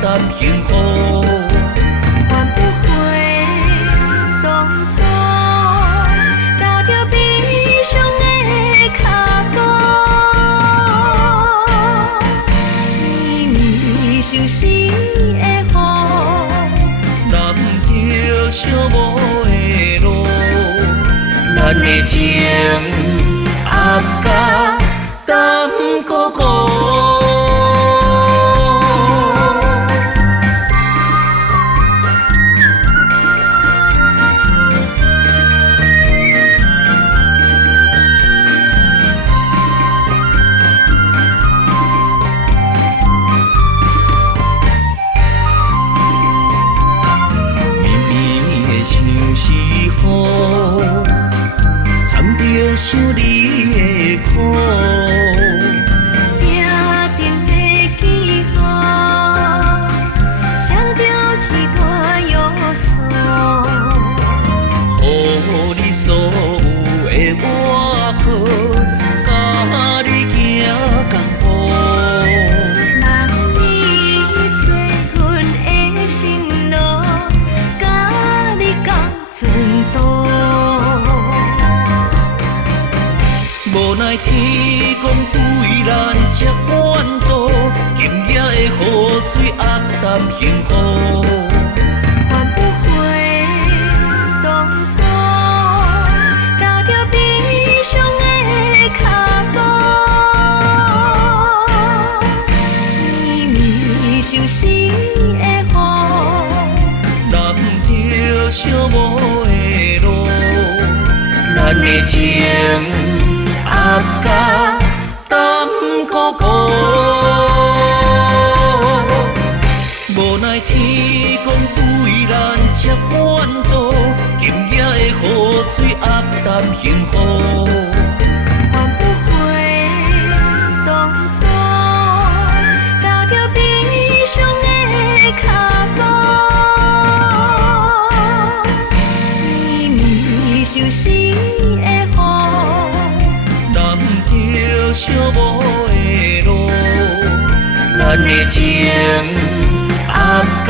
淡幸福。换不回当初，踏着悲伤的脚步，绵绵相思的雨，难着寂寞的路，咱的情压甲淡糊糊。藏着想你的苦，定定的记号，想着彼段忧伤，予你所有的外壳，甲你行同步。让你做阮的心路，甲你到尽头。无奈天公对咱这怨妒，今夜的雨水压淡幸福。换不回当初，踏着悲伤的脚步，绵绵相思的雨，难着寂寞的路，咱的情压甲淡糊糊。无奈天公对咱这怨妒，今夜的雨水压淡幸福。换不回当初，踏着悲伤的脚步，绵绵相思的雨，难着寂寞的路，咱的情压甲